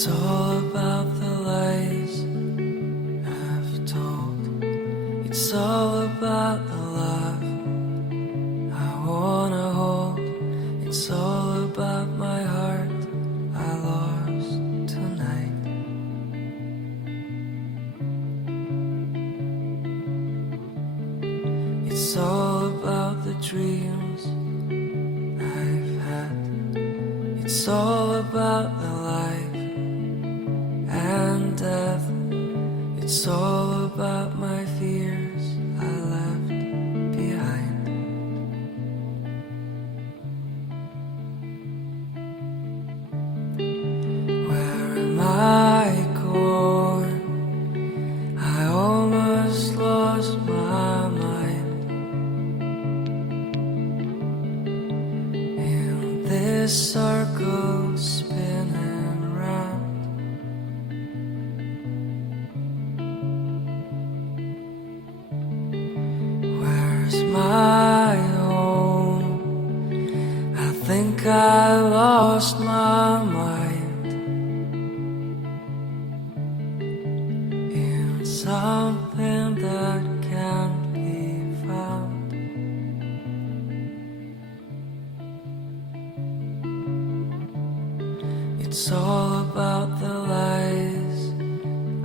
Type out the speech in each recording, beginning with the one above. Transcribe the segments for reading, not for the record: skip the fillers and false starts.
It's all about the lies I've told. It's all about the love I wanna hold. It's all about my heart I lost tonight. It's all about the dreams I've had. It's all about the life and death. It's all about my fears I left behind. Where am I going? I almost lost my mind in this circle spinning round. Where's my home? I think I lost my mind in something that can't be found. It's all about the lies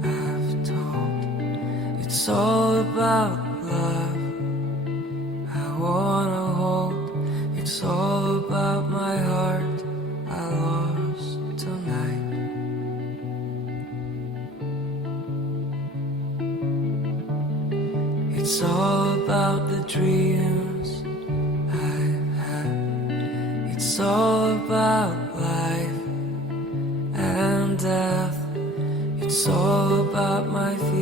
I've told. It's all about love I wanna hold. It's all about my heart I lost tonight. It's all about the dreams I've had. It's all about life and death. It's all about my feelings